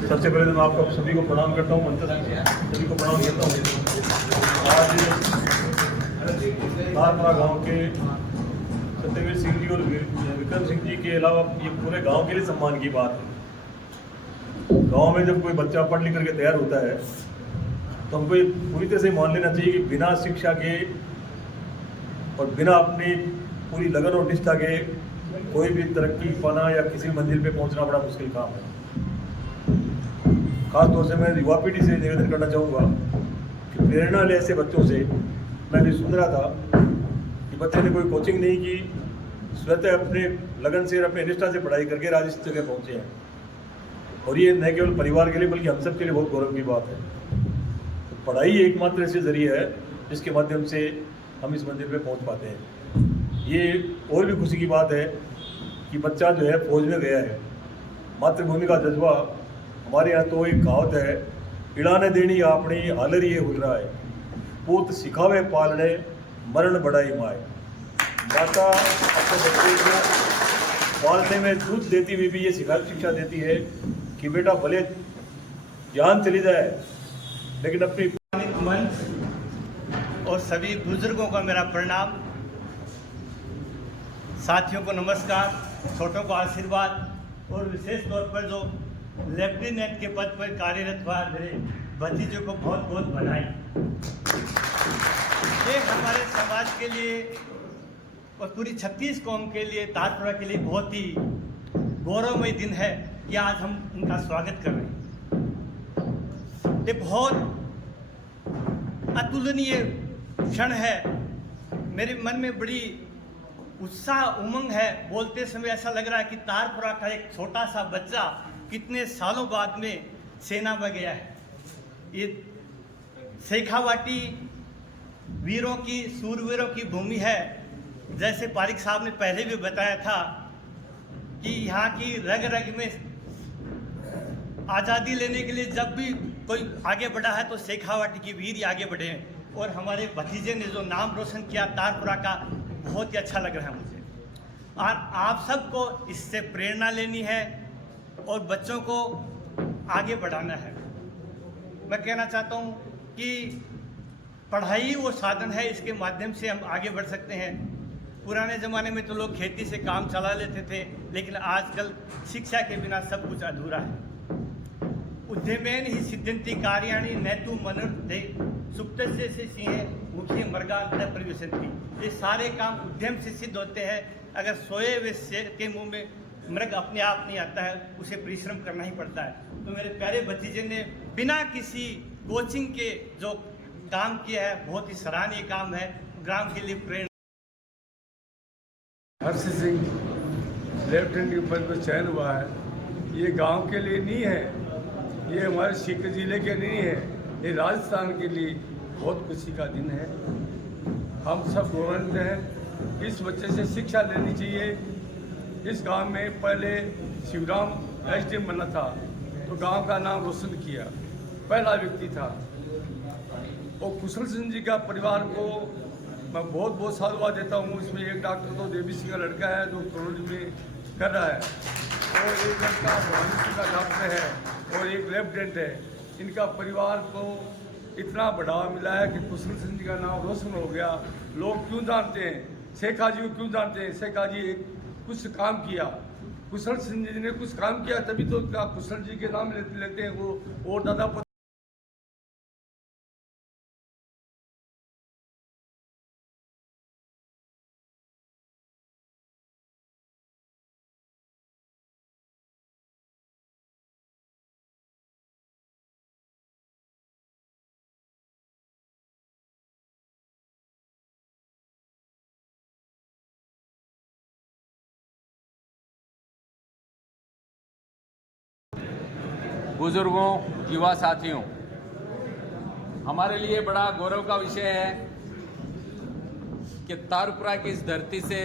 सबसे पहले तो मैं आपको सभी को प्रणाम करता हूँ, मंच सभी को प्रणाम करता हूँ। आज तारपुरा गांव के सत्यवीर सिंह जी और विक्रम सिंह जी के अलावा ये पूरे गांव के लिए सम्मान की बात है। गांव में जब कोई बच्चा पढ़ लिख करके तैयार होता है तो हमको ये पूरी तरह से मान लेना चाहिए कि बिना शिक्षा के और बिना अपनी पूरी लगन और निष्ठा के कोई भी तरक्की पाना या किसी मंजिल पे पहुंचना बड़ा मुश्किल काम है। खासतौर से मैं युवा पीढ़ी से निवेदन करना चाहूँगा कि प्रेरणा ले ऐसे बच्चों से। मैं भी सुन रहा था कि बच्चे ने कोई कोचिंग नहीं की, स्वतः अपने लगन से और अपने निष्ठा से पढ़ाई करके आज इस जगह पहुँचे हैं। और ये न केवल परिवार के लिए बल्कि हम सब के लिए बहुत गौरव की बात है। तो पढ़ाई एकमात्र ऐसे जरिए है जिसके माध्यम से हम इस मंजिल पे पहुँच पाते हैं। ये और भी खुशी की बात है कि बच्चा जो है फौज में गया है। मातृभूमि का जज्बा, हमारे यहाँ तो एक कहावत है, इड़ाने देनी आपनी हालर ये हुल रहा है, पूत सिखावे पालने मरण बढ़ाई माए। माता अपने बच्चे को पालने में दूध देती हुई भी ये शिक्षा देती है कि बेटा भले जान चली जाए लेकिन अपनी मंच और सभी बुजुर्गों का मेरा प्रणाम, साथियों को नमस्कार, छोटों को आशीर्वाद और विशेष तौर पर जो लेफ्टिनेंट के पद पर कार्यरत हुआ मेरे भतीजों को बहुत बहुत बधाई। ये हमारे समाज के लिए और पूरी 36 कौम के लिए, तारपुरा के लिए बहुत ही गौरवमय दिन है कि आज हम उनका स्वागत कर रहे हैं। ये बहुत अतुलनीय क्षण है। मेरे मन में बड़ी उत्साह उमंग है। बोलते समय ऐसा लग रहा है कि तारपुरा का एक छोटा सा बच्चा कितने सालों बाद में सेना में गया है। ये शेखावाटी वीरों की, सूरवीरों की भूमि है। जैसे पारिक साहब ने पहले भी बताया था कि यहाँ की रग रग में आज़ादी लेने के लिए जब भी कोई आगे बढ़ा है तो शेखावाटी की वीर ही आगे बढ़े हैं। और हमारे भतीजे ने जो नाम रोशन किया तारपुरा का, बहुत ही अच्छा लग रहा है मुझे। और आप सबको इससे प्रेरणा लेनी है और बच्चों को आगे बढ़ाना है। मैं कहना चाहता हूँ कि पढ़ाई वो साधन है, इसके माध्यम से हम आगे बढ़ सकते हैं। पुराने ज़माने में तो लोग खेती से काम चला लेते थे, लेकिन आजकल शिक्षा के बिना सब कुछ अधूरा है। उद्यमेन ही सिद्धिंति कार्याणि नैतु मनुर्धे सुप्तस्य से सिंह मुखी मर्गा न प्रविशन्ति। ये सारे काम उद्यम से सिद्ध होते हैं। अगर सोए हुए शेर के मुंह में मृग अपने आप नहीं आता है, उसे परिश्रम करना ही पड़ता है। तो मेरे प्यारे भतीजे ने बिना किसी कोचिंग के जो काम किया है, बहुत ही सराहनीय काम है। ग्राम के लिए प्रेरणा। हर्ष सिंह लेफ्टिनेंट के पद पर चयन हुआ है। ये गांव के लिए नहीं है, ये हमारे सीकर जिले के नहीं है, ये राजस्थान के लिए बहुत खुशी का दिन है। हम सब गौरवान्वित हैं। इस बच्चे से शिक्षा लेनी चाहिए। इस गांव में पहले शिवराम एसडीएम बना था तो गांव का नाम रोशन किया, पहला व्यक्ति था। और कुशल सिंह जी का परिवार को मैं बहुत बहुत साधुवाद देता हूँ। इसमें एक डॉक्टर तो देवी सिंह का लड़का है जो कॉलेज में कर रहा है, और एक लड़का भवानी सिंह का डॉक्टर है, और एक लेफ्टिनेंट है। इनका परिवार को इतना बढ़ावा मिला है कि कुशल सिंह जी का नाम रोशन हो गया। लोग क्यों जानते हैं शेखा जी को, क्यों जानते हैं? शेखा जी कुछ काम किया, कुशल सिंह जी ने कुछ काम किया, तभी तो कुशल जी के नाम लेते हैं वो। और दादा बुजुर्गों, युवा साथियों, हमारे लिए बड़ा गौरव का विषय है कि तारपुरा की इस धरती से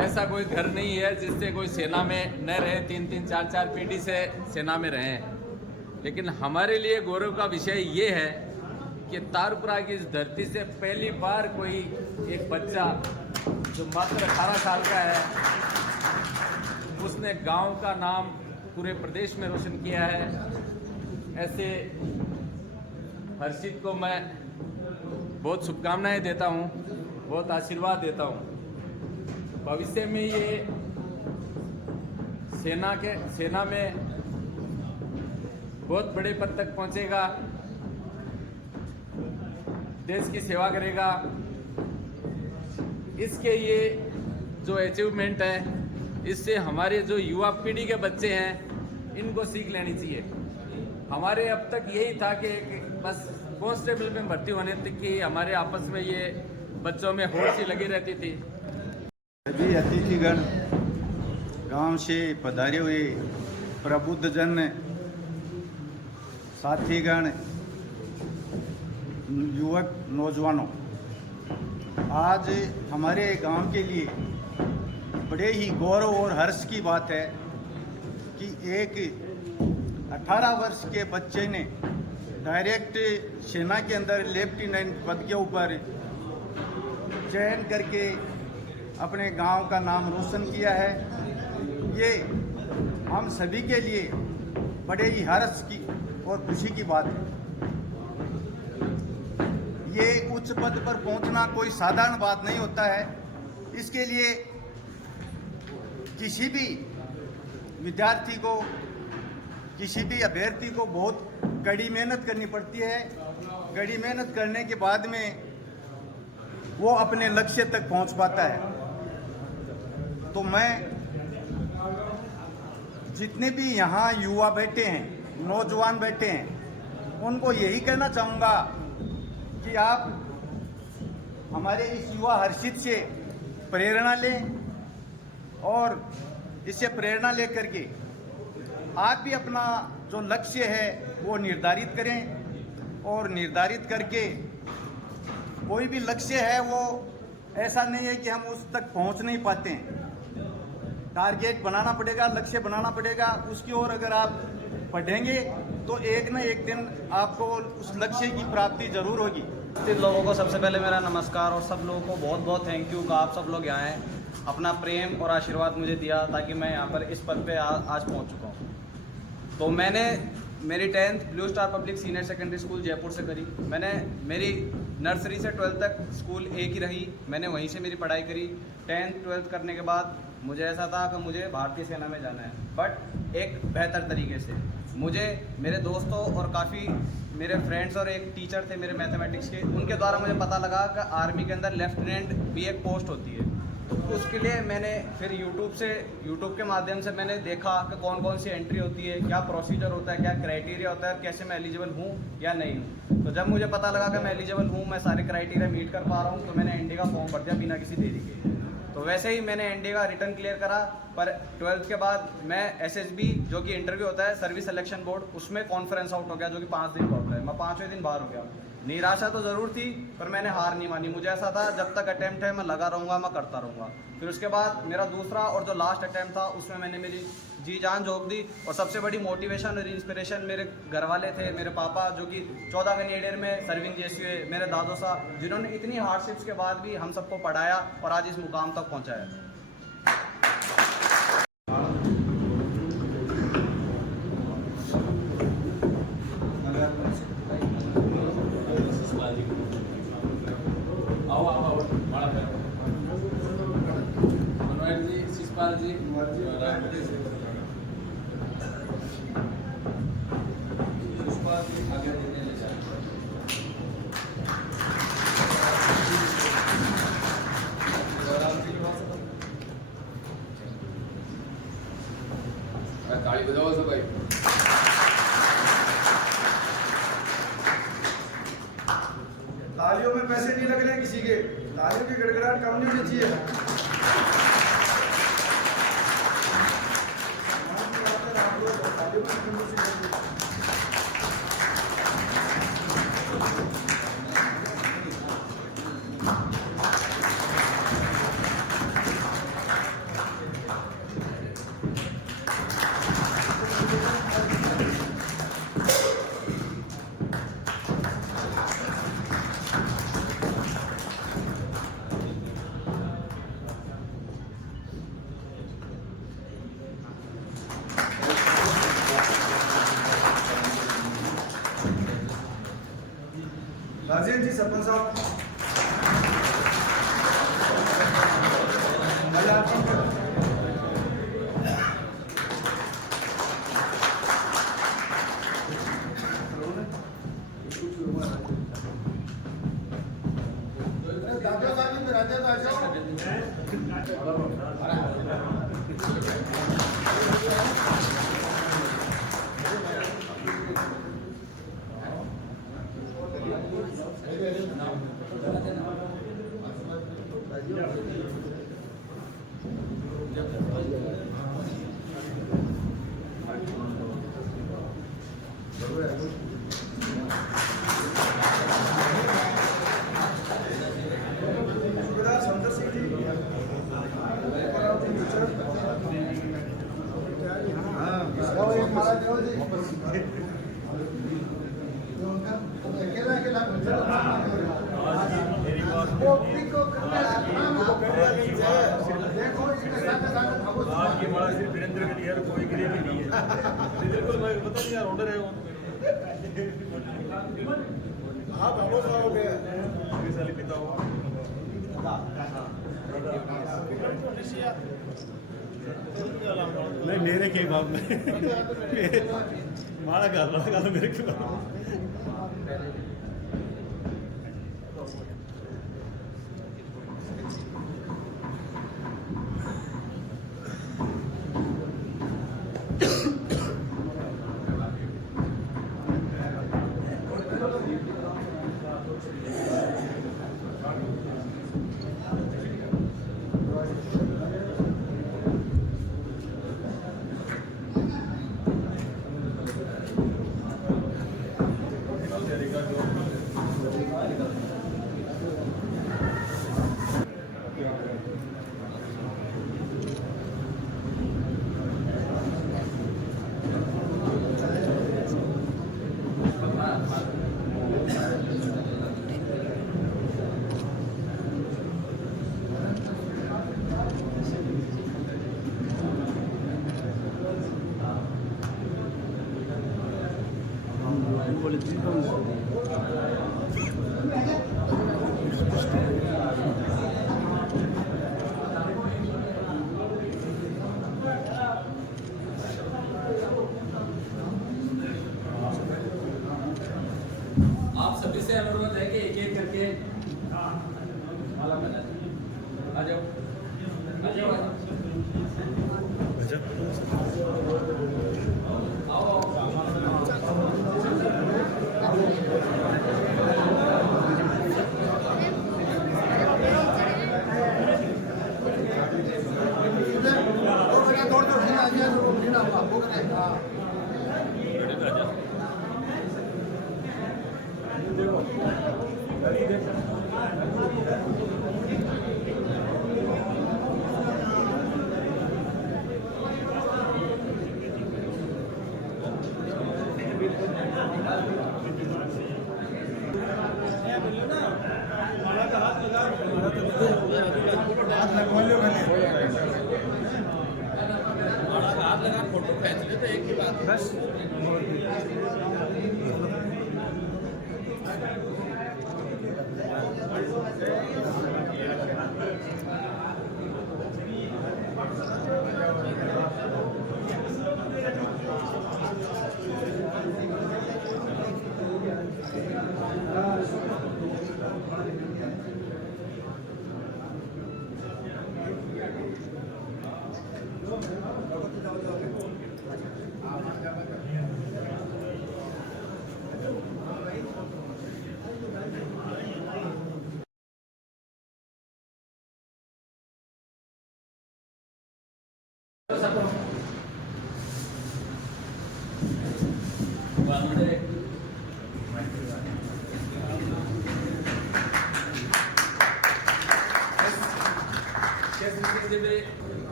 ऐसा कोई घर नहीं है जिससे कोई सेना में न रहे, 3-3, 4-4 पीढ़ी से सेना में रहे। लेकिन हमारे लिए गौरव का विषय ये है कि तारपुरा की इस धरती से पहली बार कोई एक बच्चा जो मात्र 18 साल का है, उसने गांव का नाम पूरे प्रदेश में रोशन किया है। ऐसे हर्षित को मैं बहुत शुभकामनाएं देता हूं, बहुत आशीर्वाद देता हूं। भविष्य में ये सेना में बहुत बड़े पद तक पहुंचेगा, देश की सेवा करेगा। इसके ये जो अचीवमेंट है, इससे हमारे जो युवा पीढ़ी के बच्चे हैं इनको सीख लेनी चाहिए। हमारे अब तक यही था कि बस कांस्टेबल में भर्ती होने तक की हमारे आपस में ये बच्चों में होड़ सी लगी रहती थी। सभी अतिथिगण, गांव से पधारे हुए प्रबुद्धजन, साथीगण, युवक, नौजवानों, आज हमारे गांव के लिए बड़े ही गौरव और हर्ष की बात है कि एक 18 वर्ष के बच्चे ने डायरेक्ट सेना के अंदर लेफ्टिनेंट पद के ऊपर चयन करके अपने गांव का नाम रोशन किया है। ये हम सभी के लिए बड़े ही हर्ष की और खुशी की बात है। ये उच्च पद पर पहुंचना कोई साधारण बात नहीं होता है। इसके लिए किसी भी विद्यार्थी को, किसी भी अभ्यर्थी को बहुत कड़ी मेहनत करनी पड़ती है। कड़ी मेहनत करने के बाद में वो अपने लक्ष्य तक पहुंच पाता है। तो मैं जितने भी यहाँ युवा बैठे हैं, नौजवान बैठे हैं, उनको यही कहना चाहूँगा कि आप हमारे इस युवा हर्षित से प्रेरणा लें और इससे प्रेरणा लेकर के आप भी अपना जो लक्ष्य है वो निर्धारित करें। और निर्धारित करके कोई भी लक्ष्य है वो ऐसा नहीं है कि हम उस तक पहुंच नहीं पाते हैं। टारगेट बनाना पड़ेगा, लक्ष्य बनाना पड़ेगा। उसकी ओर अगर आप बढ़ेंगे तो एक न एक दिन आपको उस लक्ष्य की प्राप्ति जरूर होगी। उपस्थित लोगों को सबसे पहले मेरा नमस्कार और सब लोगों को बहुत बहुत थैंक यू कि आप सब लोग यहाँ आए, अपना प्रेम और आशीर्वाद मुझे दिया ताकि मैं यहाँ पर इस पद पे आज पहुँच चुका हूँ। तो मैंने मेरी 10th blue star public senior secondary school Jaipur से करी। मैंने मेरी नर्सरी से 12th तक स्कूल एक ही रही, मैंने वहीं से मेरी पढ़ाई करी। 10th 12th करने के बाद मुझे ऐसा था कि मुझे भारतीय सेना में जाना है, बट एक बेहतर तरीके से। मुझे मेरे दोस्तों और काफ़ी मेरे फ्रेंड्स और एक टीचर थे मेरे मैथमेटिक्स के, उनके द्वारा मुझे पता लगा कि आर्मी के अंदर लेफ्टिनेंट भी एक पोस्ट होती है। तो उसके लिए मैंने फिर यूट्यूब के माध्यम से मैंने देखा कि कौन कौन सी एंट्री होती है, क्या प्रोसीजर होता है, क्या क्राइटेरिया होता है, कैसे मैं एलिजिबल हूँ या नहीं हूँ। तो जब मुझे पता लगा कि मैं एलिजिबल हूँ, मैं सारे क्राइटेरिया मीट कर पा रहा हूँ, तो मैंने एनडी का फॉर्म भर दिया बिना किसी देरी के। तो वैसे ही मैंने एनडी का रिटर्न क्लियर करा। पर 12th के बाद मैं एसएसबी जो कि इंटरव्यू होता है सर्विस सिलेक्शन बोर्ड, उसमें कॉन्फ्रेंस आउट हो गया जो कि 5 दिन का होता है। मैं 5वें दिन बाहर हो गया। निराशा तो ज़रूर थी पर मैंने हार नहीं मानी। मुझे ऐसा था जब तक अटैम्प्ट है मैं लगा रहूँगा, मैं करता रहूँगा। फिर उसके बाद मेरा दूसरा और जो लास्ट अटैम्प्ट था उसमें मैंने मेरी जी जान झोंक दी। और सबसे बड़ी मोटिवेशन और इंस्पिरेशन मेरे घर वाले थे, मेरे पापा जो कि 14 कैनेडियन में सर्विंग जेसी हुए, मेरे दादो साहब जिन्होंने इतनी हार्डशिप्स के बाद भी हम सबको पढ़ाया और आज इस मुकाम तक पहुँचाया। शिषपाल जी, ताली बजाओ सब भाई। तालियों में पैसे नहीं लग रहे हैं किसी के, तालियों की गड़गड़ाहट कम नहीं होनी चाहिए। राजेंद्र जी सरपंच साहब सूबेदार समदर सिंह जी आपकी माला सिर्फ वीरेंद्र के लिए है, कोई के लिए भी नहीं है। बिल्कुल मैं पता नहीं यार ऑर्डर है वो। आप भरोसा हो गया साली पिता हो। नहीं मेरे के बाप में मारा कर रहा था मेरे के बाप आप सभी से अनुरोध है कि एक एक करके माला बना आ जाओ आ जाओ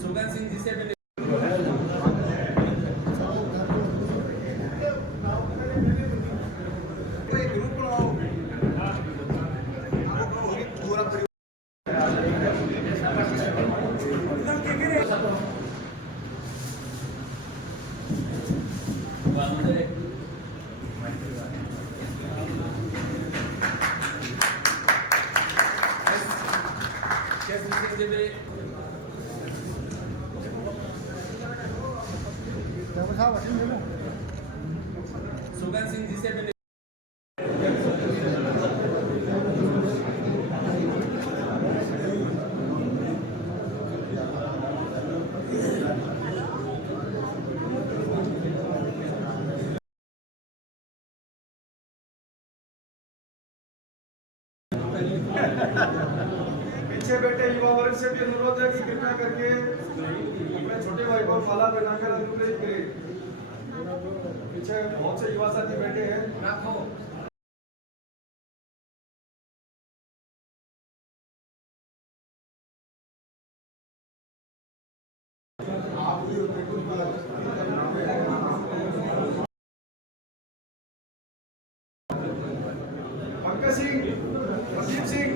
सुगन सिंह जी से भी सुगन सिंह जी से भी पीछे बैठे युवा वर्ग से भी अनुरोध है कि कृपया करके अपने छोटे भाई को माला पहनाकर अनुग्रहित करें। पीछे बहुत से युवा साथी बैठे हैं। पंकज सिंह, प्रदीप सिंह,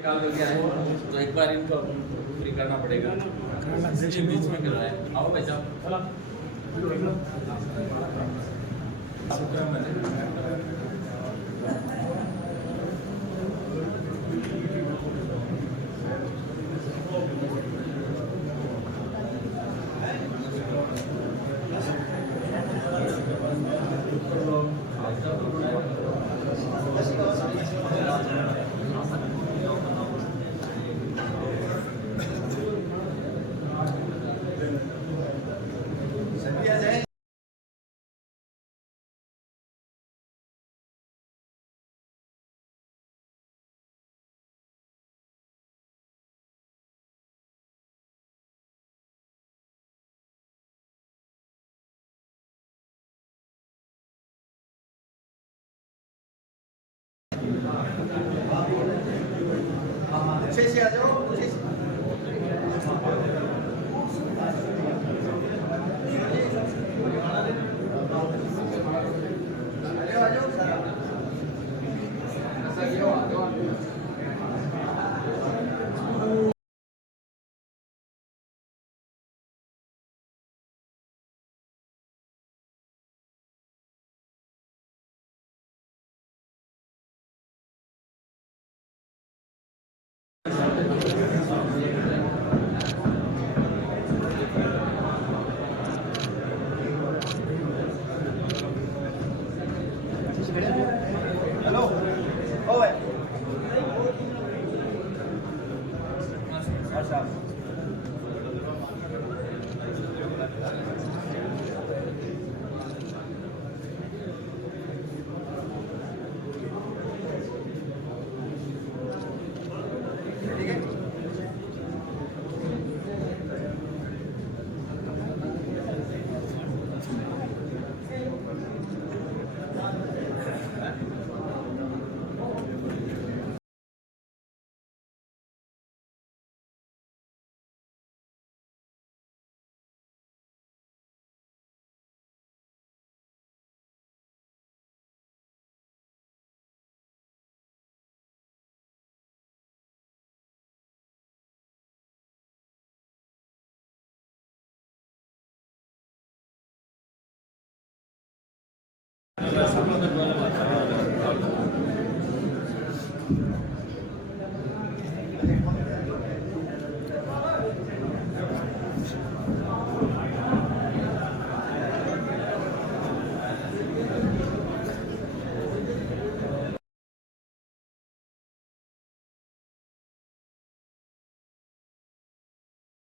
काम करके आए तो एक बार इनको पूरी करना पड़ेगा। बीच में कर रहा है, आओ भाई साहब। अच्छे से आ जाओ, अच्छे से। आ जाओ हेलो, ओ भाई। अच्छा। ठीक है। सब लोग